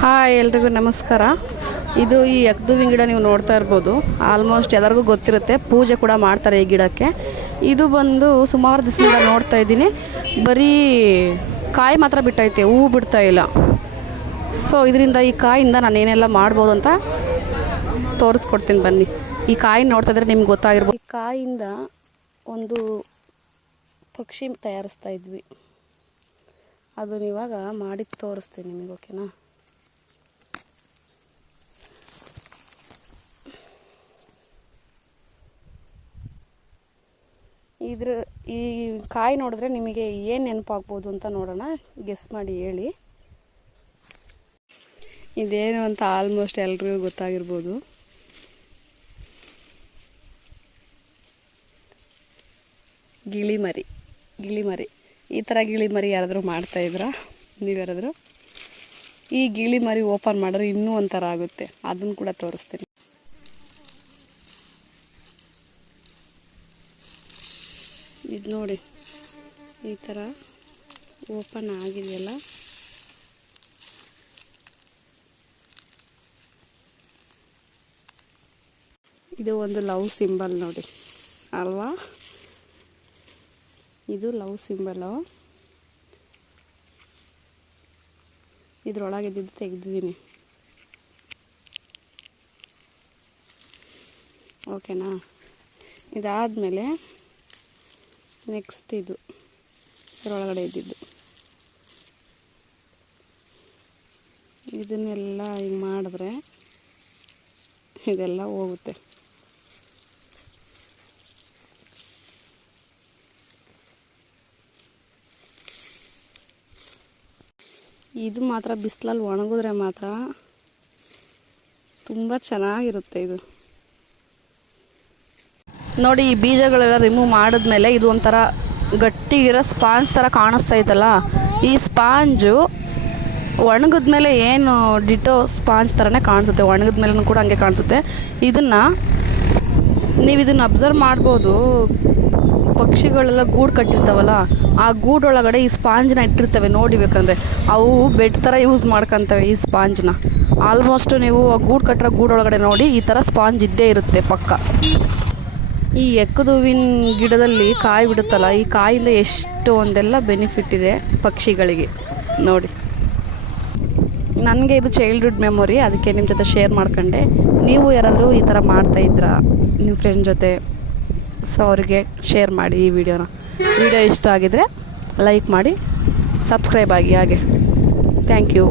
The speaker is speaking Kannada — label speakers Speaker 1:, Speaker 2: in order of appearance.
Speaker 1: ಹಾಯ್ ಎಲ್ರಿಗೂ ನಮಸ್ಕಾರ. ಇದು ಈ ಎಕ್ದುವಿನ ಗಿಡ ನೀವು ನೋಡ್ತಾ ಇರ್ಬೋದು. ಆಲ್ಮೋಸ್ಟ್ ಎಲ್ಲರಿಗೂ ಗೊತ್ತಿರುತ್ತೆ. ಪೂಜೆ ಕೂಡ ಮಾಡ್ತಾರೆ ಈ ಗಿಡಕ್ಕೆ. ಇದು ಬಂದು ಸುಮಾರು ದಿವಸದಿಂದ ನೋಡ್ತಾ ಇದ್ದೀನಿ. ಬರೀ ಕಾಯಿ ಮಾತ್ರ ಬಿಟ್ಟೈತೆ ಹೂವು ಬಿಡ್ತಾ ಇಲ್ಲ. ಸೊ ಇದರಿಂದ ಈ ಕಾಯಿಂದ ನಾನು ಏನೆಲ್ಲ ಮಾಡ್ಬೋದು ಅಂತ ತೋರಿಸ್ಕೊಡ್ತೀನಿ ಬನ್ನಿ. ಈ ಕಾಯಿ ನೋಡ್ತಾ ಇದ್ರೆ ನಿಮ್ಗೆ ಗೊತ್ತಾಗಿರ್ಬೋದು. ಈ ಕಾಯಿಂದ ಒಂದು ಪಕ್ಷಿ ತಯಾರಿಸ್ತಾ ಇದ್ವಿ. ಅದನ್ನ ಇವಾಗ ಮಾಡಿ ತೋರಿಸ್ತೀನಿ ನಿಮಗೆ ಓಕೆನಾ ಇದ್ರ ಈ ಕಾಯಿ ನೋಡಿದ್ರೆ ನಿಮಗೆ ಏನು ನೆನಪಾಗ್ಬೋದು ಅಂತ ನೋಡೋಣ. ಗೆಸ್ ಮಾಡಿ ಹೇಳಿ. ಇದೇನು ಅಂತ ಆಲ್ಮೋಸ್ಟ್ ಎಲ್ರಿಗೂ ಗೊತ್ತಾಗಿರ್ಬೋದು. ಗಿಳಿಮರಿ ಗಿಳಿಮರಿ. ಈ ಥರ ಗಿಳಿಮರಿ ಯಾರಾದರೂ ಮಾಡ್ತಾಯಿದ್ರಾ ನೀವು ಯಾರಾದರೂ ಈ ಗಿಳಿಮರಿ ಓಪನ್ ಮಾಡಿದ್ರೆ ಇನ್ನೂ ಒಂಥರ ಆಗುತ್ತೆ. ಅದನ್ನು ಕೂಡ ತೋರಿಸ್ತೀನಿ. ಇದು ನೋಡಿ, ಈ ಥರ ಓಪನ್ ಆಗಿದೆಯಲ್ಲ? ಇದು ಒಂದು ಲವ್ ಸಿಂಬಲ್ ನೋಡಿ, ಅಲ್ವಾ? ಇದು ಲವ್ ಸಿಂಬಲು. ಇದ್ರೊಳಗೆ ಇದ್ದಿದ್ದು ತೆಗೆದಿದ್ದೀನಿ. ಓಕೆನಾ ಇದಾದಮೇಲೆ ನೆಕ್ಸ್ಟ್ ಇದು. ಇದರೊಳಗಡೆ ಇದ್ದಿದ್ದು. ಇದನ್ನೆಲ್ಲ ಹಿಂಗೆ ಮಾಡಿದ್ರೆ ಇದೆಲ್ಲ ಹೋಗುತ್ತೆ. ಇದು ಮಾತ್ರ ಬಿಸಿಲಲ್ಲಿ ಒಣಗಿದ್ರೆ ಮಾತ್ರ ತುಂಬ ಚೆನ್ನಾಗಿರುತ್ತೆ ಇದು. ನೋಡಿ, ಈ ಬೀಜಗಳೆಲ್ಲ ರಿಮೂವ್ ಮಾಡಿದ್ಮೇಲೆ ಇದು ಒಂಥರ ಗಟ್ಟಿಗಿರೋ ಸ್ಪಾಂಜ್ ಥರ ಕಾಣಿಸ್ತಾ ಇತ್ತಲ್ಲ ಈ ಸ್ಪಾಂಜು ಒಣಗಿದ್ಮೇಲೆ ಏನು ಡಿಟೋ ಸ್ಪಾಂಜ್ ಥರನೇ ಕಾಣಿಸುತ್ತೆ. ಒಣಗಿದ್ಮೇಲೂ ಕೂಡ ಹಂಗೆ ಕಾಣಿಸುತ್ತೆ. ಇದನ್ನು ನೀವು ಇದನ್ನು ಅಬ್ಸರ್ವ್ ಮಾಡ್ಬೋದು. ಪಕ್ಷಿಗಳೆಲ್ಲ ಗೂಡು ಕಟ್ಟಿರ್ತಾವಲ್ಲ, ಆ ಗೂಡೊಳಗಡೆ ಈ ಸ್ಪಾಂಜ್ನ ಇಟ್ಟಿರ್ತವೆ ನೋಡಿಬೇಕಂದ್ರೆ ಅವು ಬೆಡ್ ಥರ ಯೂಸ್ ಮಾಡ್ಕೊತವೆ ಈ ಸ್ಪಾಂಜ್ನ ಆಲ್ಮೋಸ್ಟ್ ನೀವು ಆ ಗೂಡು ಕಟ್ಟಿರೋ ಗೂಡೊಳಗಡೆ ನೋಡಿ ಈ ಥರ ಸ್ಪಾಂಜ್ ಇದ್ದೇ ಇರುತ್ತೆ ಪಕ್ಕ. ಈ ಎಕ್ಕದುವಿನ ಗಿಡದಲ್ಲಿ ಕಾಯಿ ಬಿಡುತ್ತಲ್ಲ, ಈ ಕಾಯಿಂದ ಎಷ್ಟು ಒಂದೆಲ್ಲ ಬೆನಿಫಿಟ್ ಇದೆ ಪಕ್ಷಿಗಳಿಗೆ? ನೋಡಿ. ನನಗೆ ಇದು ಚೈಲ್ಡ್ಹುಡ್ ಮೆಮೊರಿ ಅದಕ್ಕೆ ನಿಮ್ಮ ಜೊತೆ ಶೇರ್ ಮಾಡ್ಕೊಂಡೆ. ನೀವು ಯಾರಾದರೂ ಈ ಥರ ಮಾಡ್ತಾಯಿದ್ರಾ ನಿಮ್ಮ ಫ್ರೆಂಡ್ ಜೊತೆ? ಸೊ ಅವ್ರಿಗೆ ಶೇರ್ ಮಾಡಿ ಈ ವಿಡಿಯೋನ ವಿಡಿಯೋ ಇಷ್ಟ ಆಗಿದರೆ ಲೈಕ್ ಮಾಡಿ ಸಬ್ಸ್ಕ್ರೈಬ್ ಆಗಿ ಹಾಗೆ. Thank you